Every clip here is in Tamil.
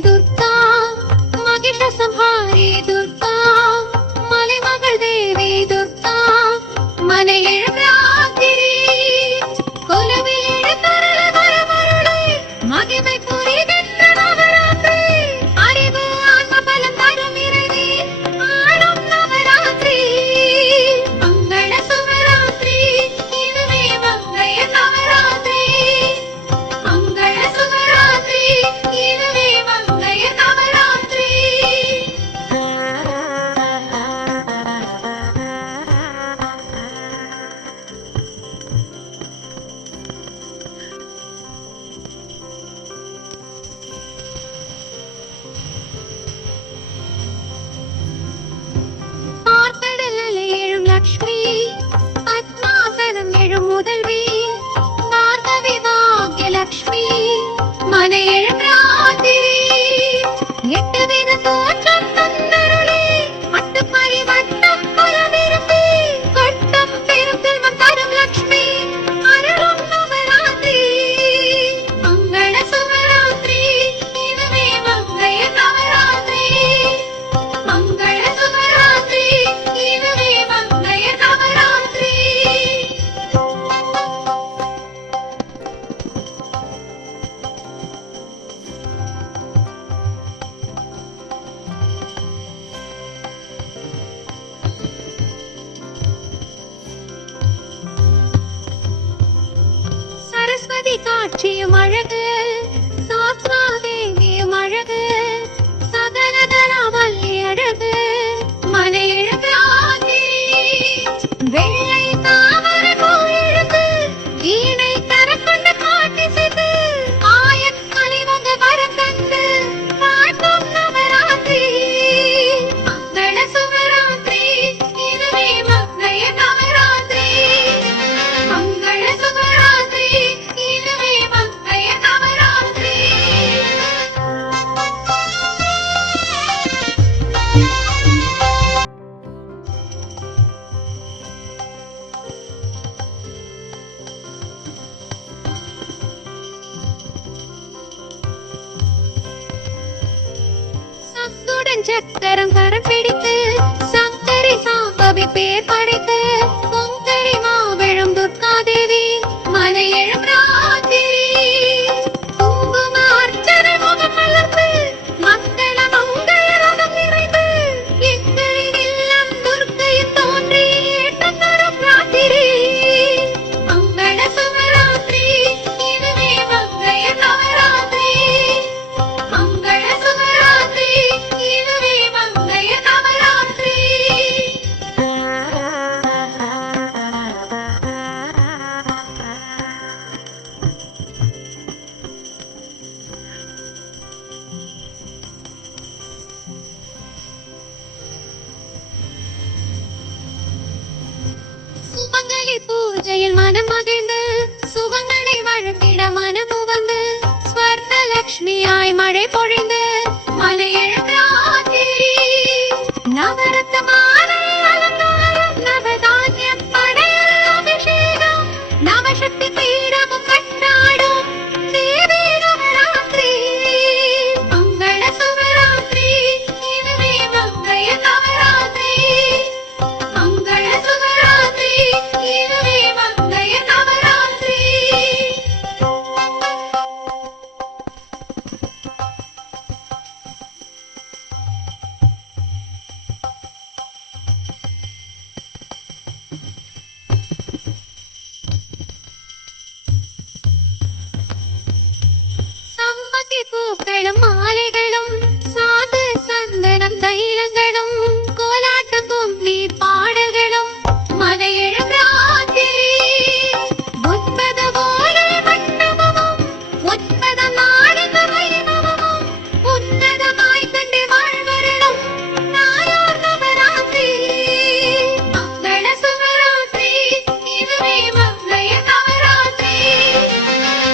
துர்கா மகிஷ சம்ஹாரி துர்கா மலைமகள் தேவி துர்கா மனை எழுராத்திரி கொலுவில் எடுத்தருள வரமருளை மகிமை புரிகின்ற நவராத்திரி அறிவு ஆன்ம பலம் தரும் இறைவி ஆளும் நவராத்திரி மங்கள சுவராத்திரி இதுவே மங்கைய நவராத்திரி மங்கள சுவராத்திரி இதுவே மங்கைய நவராத்திரி பார்க்கடலில் எழும் லக்ஷ்மி பத்மாசனம் எழும் முதல்வி பார்கவி பாக்ய லக்ஷ்மி மனை எழும் ராத்திரி எட்டு தின தோற்றம் தந்தருளே மட்டு பரிவட்டம் புறமிருந்தே கட்டம் பெரும் செல்வம் தரும் லக்ஷ்மி அருளும் நவராத்திரி மங்கள சுவராத்திரி இதுவே மங்கைய நவராத்திரி மங்கள சுவராத்திரி இதுவே மங்கைய நவராத்திரி சரஸ்வதி காட்சியும் அழகு சாஸ்திரா தேவியும் அழகு சகலதராமல்லி அழகு மலை எழுது வெள்ளை தாமர கோயிலுக்கு வீணை கரக்கொண்ட காட்டி செய்து ஆயன் கலைவங்க வரக்கண்டு காட்டும் நவராத்திரி மங்கள சுவராத்திரி இதுவே மங்கைய நவராத்திரி மங்கள சுவராத்திரி இதுவே மங்கைய நவராத்திரி சங்குடன் சக்கரம் கரம் பிடித்து சங்கரி சாம்பவி பேர் படைத்து பொங்கரி மாபெழும் துர்கா தேவி மலை எழும் ராத்திரி குங்கும அர்ச்சனை முகம் மலர்ந்து மங்கள மங்கைய ரதம் நிறைந்து எங்களின் இல்லம் துர்க்கையில் தோன்றி ஏட்டம் தரும் ராத்திரி மங்கள சுவராத்திரி இதுவே மங்கைய நவராத்திரி மங்கள சுவராத்திரி இதுவே மங்கைய நவராத்திரி சுமங்கலி பூஜையில் மனம் மகிழ்ந்து சுகங்களை வழங்கிட மனம் உவந்து ஸ்வர்ணலக்ஷ்மியாய் மழை பொழிந்து மலை எழும் ராத்திரி நவரத்ன மாலை அலங்காரம் நவதானியம் படையல் அபிஷேகம் நவசக்தி பீடமும் கட்டாடும் தேவி நவராத்திரி மங்கள சுவராத்திரி இதுவே மங்கைய நவராத்திரி மங்கள சுவராத்திரி இதுவே மங்கைய நவராத்திரி சம்மதி பூக்களும் மாலைகளும் சாது சந்தனம் தைலங்களும் கோலாட்டம் கும்மி பாடல்களும் மலை எழும் ராத்திரி உட்பத போல மண்டபமும் உட்பத நாடிந்த வைபவமும் உன்னதமாய் கண்டு வாழ்வருளும் நாயோர் நவராத்திரி மங்கள சுவராத்திரி இதுவே மங்கைய நவராத்திரி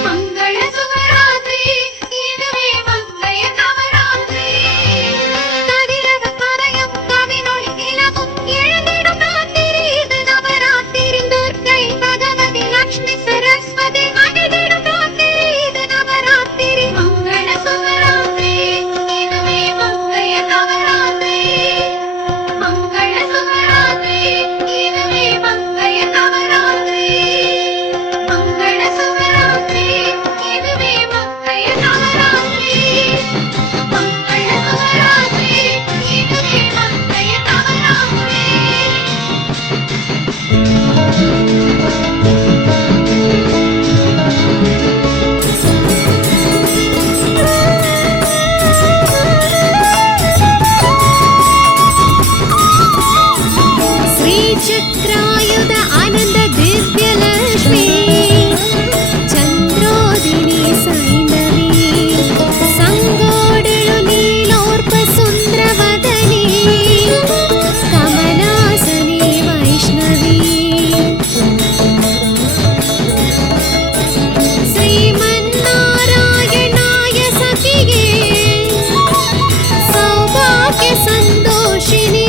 மங்கள சுவராத்திரி இதுவே மங்கைய நவராத்திரி கதிரவ பறையும் श्रीचक्रायुध आनंद दिव्यलक्ष्मी चंद्रोदिनी सैंधवी संगोडळु नीलोर्प सुंदरवदनी कमलासनी वैष्णवी श्रीमन्नारायणाय सखिये सौभाग्य संतोषिनी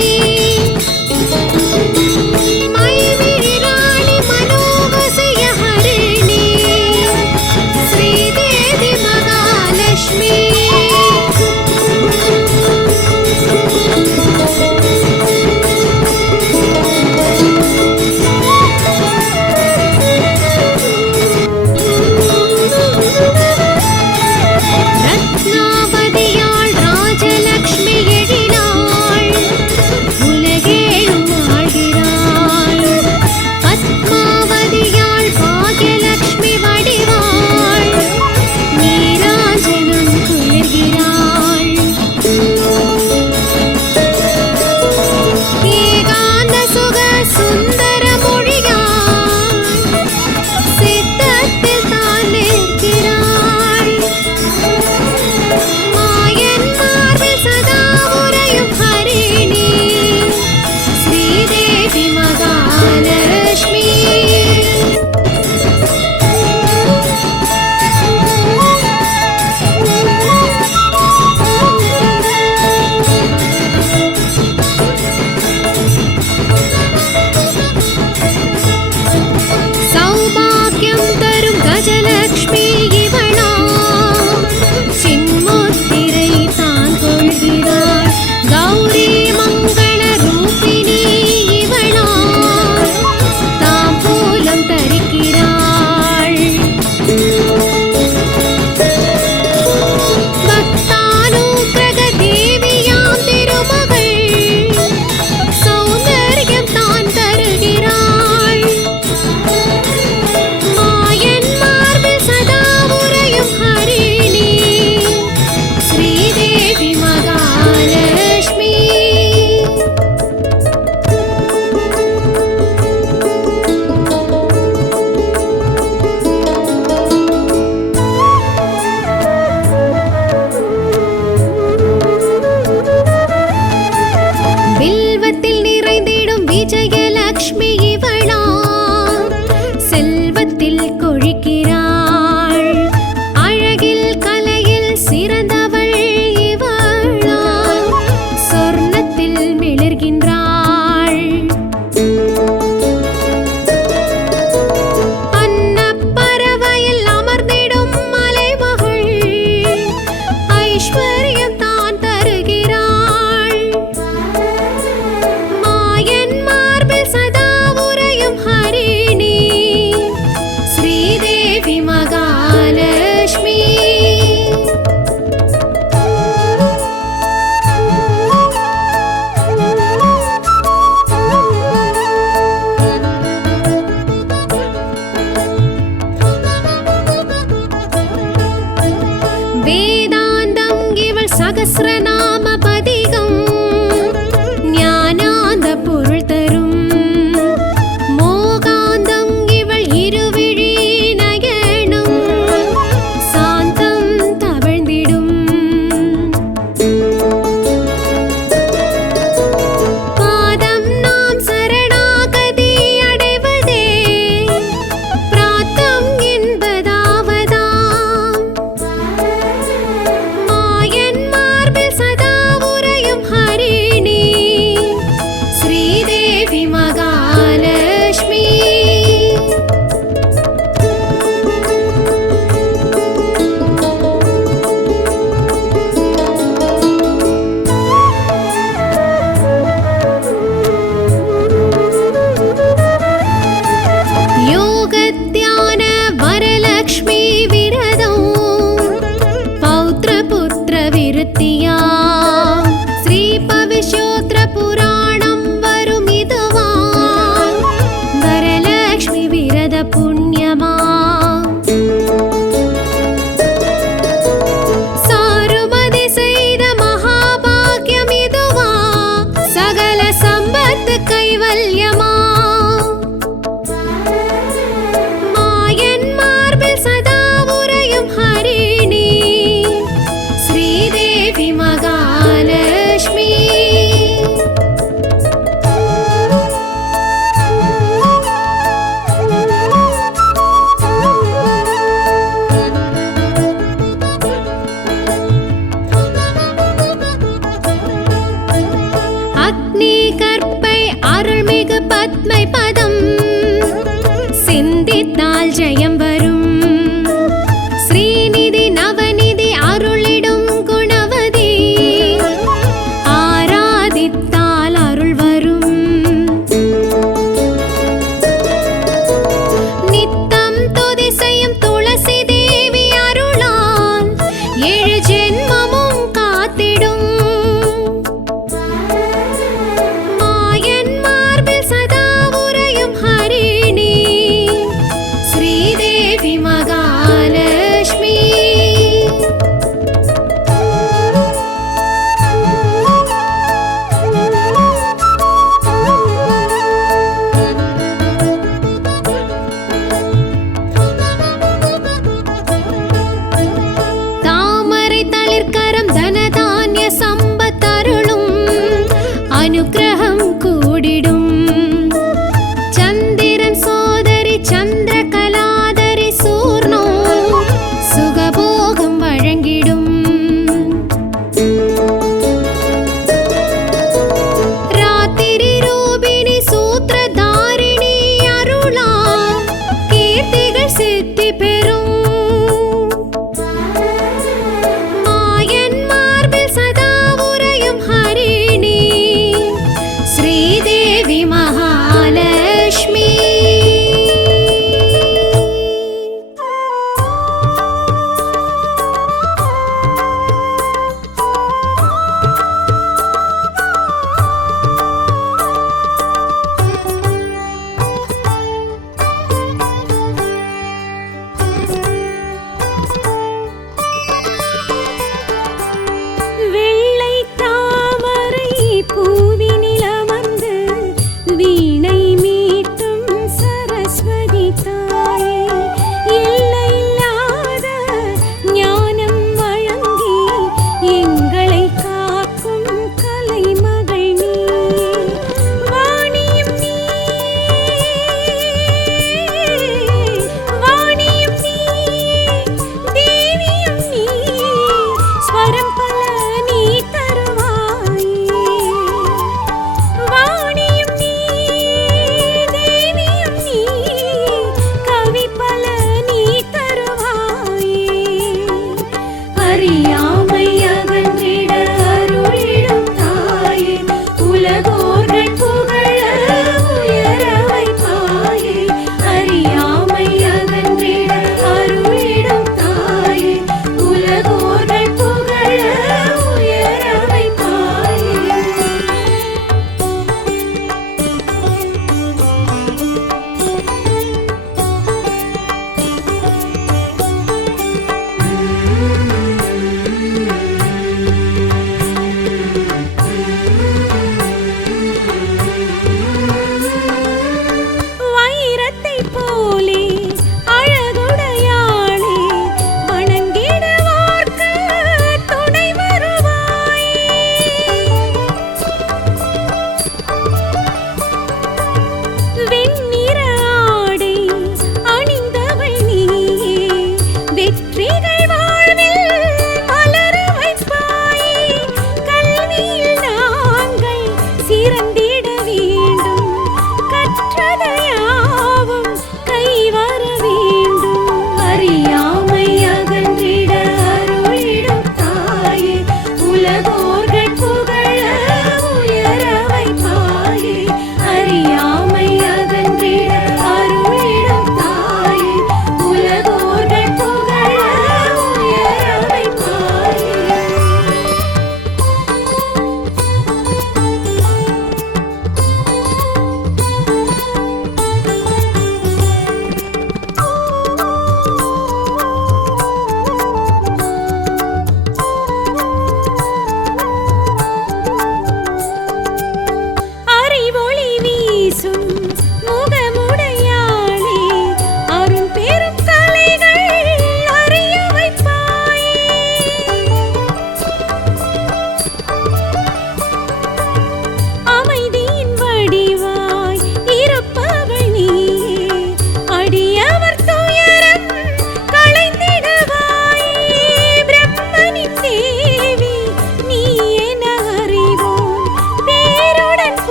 பத்மை பதம் சிந்தித்தால் ஜெயம் வரும் ஸ்ரீநிதி நவநிதி அருளிடும் குணவதி ஆராதித்தால் அருள் வரும் நித்தம் துதி செய்யும் துளசி தேவி அருளால் 7 ஜென்மமும் காத்திடும் மாயன் மார்பில் சதா உற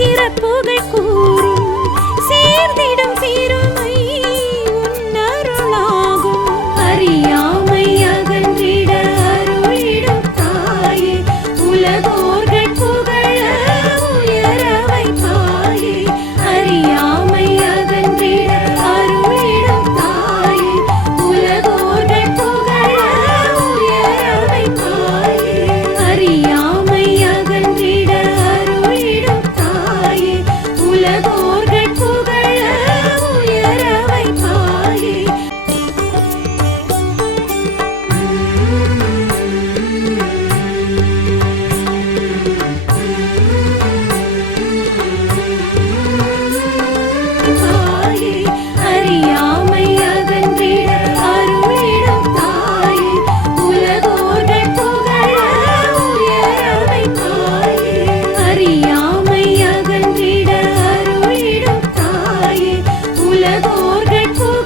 சிறப்புகள் கூறும் சேர்ந்திடும் பெருமை உன்னருளாகும். அறியாமை அகன்றிட அருளிடும் தாயே, உலகோர்கள் புகழ உயர வைப்பாயே. அறியாமை அகன்றிட அருளிடும் தாயே, உலகோர்கள் புகழ உயர வைப்பாயே. அறியாமை அகன்றிட அருளிடும் தாயே, உலகோர்கள் புகழ உயர வைப்பாயே. தாயே, அறியாமை அகன்றிட அருளிடும் தாயே, உலகோர்கள் புகழ உயர வைப்பாயே. அறியாமை அகன்றிட அருளிடும் தாயே, உலகோர்கள் புகழ